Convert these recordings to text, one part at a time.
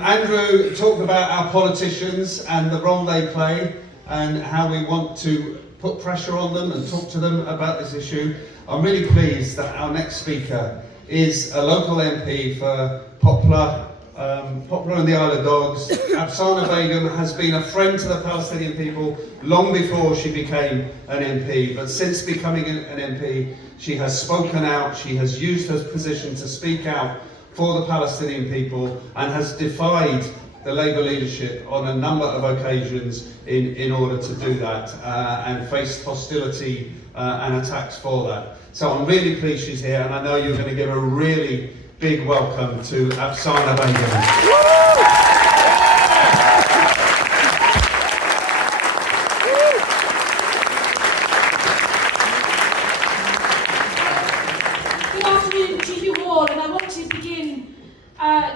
Andrew talked about our politicians and the role they play and how we want to put pressure on them and talk to them about this issue. I'm really pleased that our next speaker is a local MP for Poplar and the Isle of Dogs. Apsana Begum has been a friend to the Palestinian people long before she became an MP, but since becoming an MP, she has spoken out, she has used her position to speak out for the Palestinian people and has defied the Labour leadership on a number of occasions in order to do that and faced hostility and attacks for that. So I'm really pleased she's here, and I know you're going to give a really big welcome to Apsana Begum.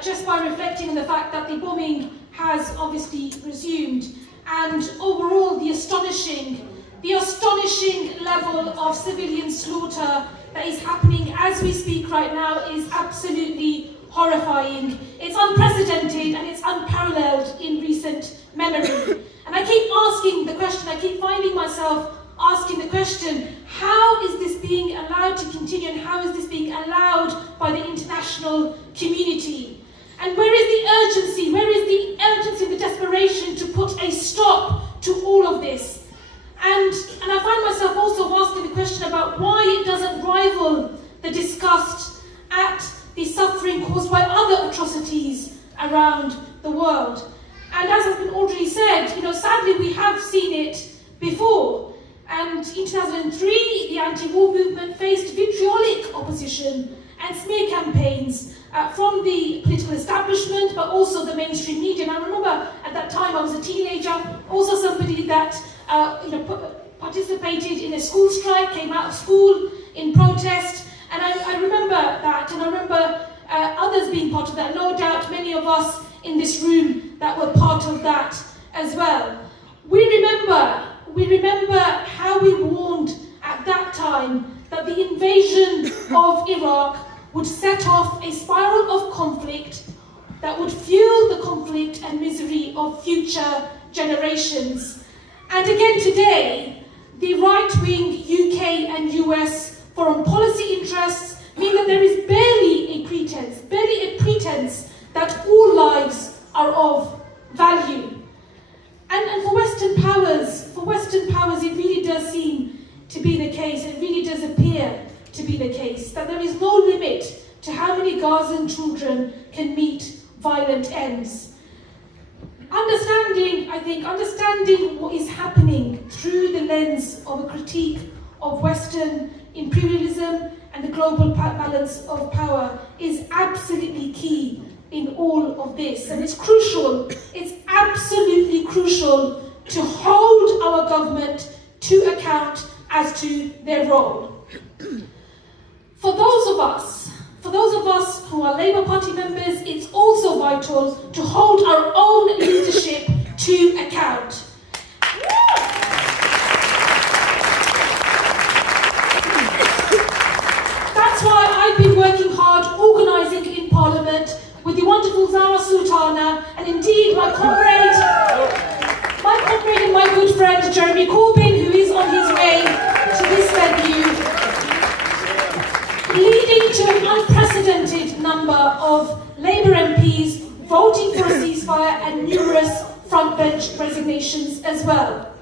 Just by reflecting on the fact that the bombing has obviously resumed, and overall the astonishing level of civilian slaughter that is happening as we speak right now is absolutely horrifying. It's unprecedented and it's unparalleled in recent memory. And I keep asking the question, I keep finding myself asking the question, how is this being allowed to continue, and how is this being allowed by the international community? And where is the urgency? Where is the urgency, the desperation to put a stop to all of this? And I find myself also asking the question about why it doesn't rival the disgust at the suffering caused by other atrocities around the world. And as has been already said, sadly we have seen it before. And in 2003, the anti-war movement faced vitriolic opposition and smear campaigns from the political establishment, but also the mainstream media. And I remember at that time I was a teenager, also somebody that participated in a school strike, came out of school in protest, and I remember that, and I remember others being part of that. No doubt many of us in this room that were part of that as well. We remember how we warned at that time that the invasion of Iraq would set off a spiral of conflict that would fuel the conflict and misery of future generations. And again today, the right-wing UK and US foreign policy interests mean that there is barely a pretense that all lives are of value. And for Western powers, it really does seem to be the case, it really does appear to be the case, that there is no limit to how many Gazan children can meet violent ends. Understanding what is happening through the lens of a critique of Western imperialism and the global balance of power is absolutely key in all of this. And it's absolutely crucial to hold our government to account as to their role. For those of us who are Labour Party members, it's also vital to hold our own leadership to account. That's why I've been working hard, organising in Parliament with the wonderful Zara Sultana, and indeed my comrade and my good friend Jeremy Corbyn, who is on his way to this venue, leading to an unprecedented number of Labour MPs voting for a ceasefire and numerous frontbench resignations as well.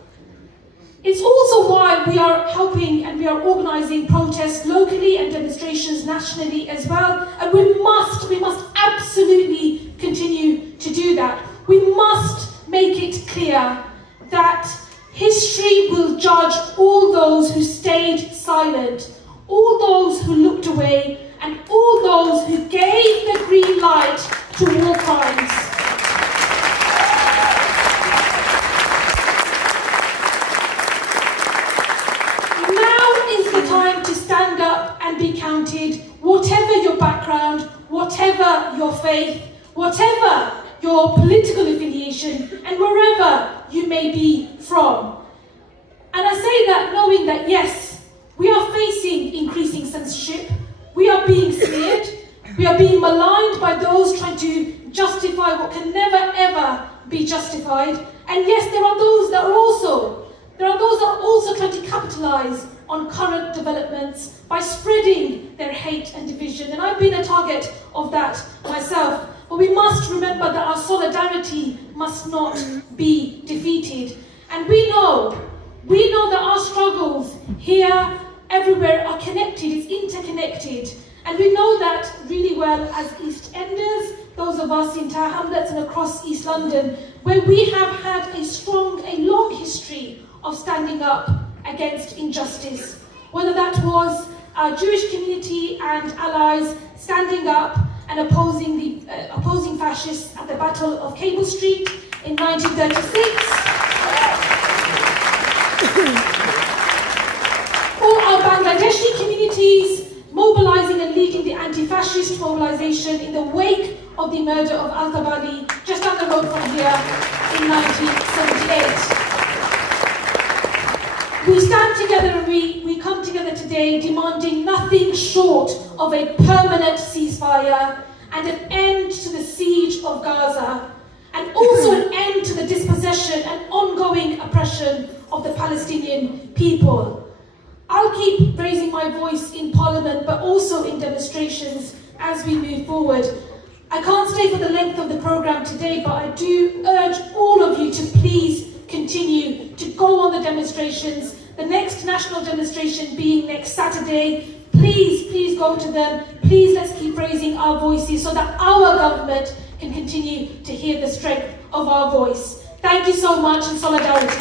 It's also why we are helping and we are organising protests locally and demonstrations nationally as well, and we must absolutely continue to do that. We must make it clear that history will judge all those who stayed silent, all those who looked away, and all those who gave the green light to war crimes. Time to stand up and be counted, whatever your background, whatever your faith, whatever your political affiliation, and wherever you may be from. And I say that knowing that yes, we are facing increasing censorship, we are being smeared, we are being maligned by those trying to justify what can never ever be justified. And yes, there are those that are also trying to capitalize on current developments by spreading their hate and division. And I've been a target of that myself. But we must remember that our solidarity must not be defeated. And we know that our struggles here, everywhere are connected, it's interconnected. And we know that really well as East Enders, those of us in Tower Hamlets and across East London, where we have had a long history of standing up against injustice. Whether that was our Jewish community and allies standing up and opposing fascists at the Battle of Cable Street in 1936, or our Bangladeshi communities mobilizing and leading the anti-fascist mobilization in the wake of the murder of Al-Tabali just down the road from here in 1978. We stand together and we come together today demanding nothing short of a permanent ceasefire and an end to the siege of Gaza, and also an end to the dispossession and ongoing oppression of the Palestinian people. I'll keep raising my voice in Parliament, but also in demonstrations as we move forward. I can't stay for the length of the programme today, but I do urge all of you to please continue to go on the demonstrations. The next national demonstration being next Saturday. Please go to them. Please, let's keep raising our voices so that our government can continue to hear the strength of our voice. Thank you so much, and solidarity.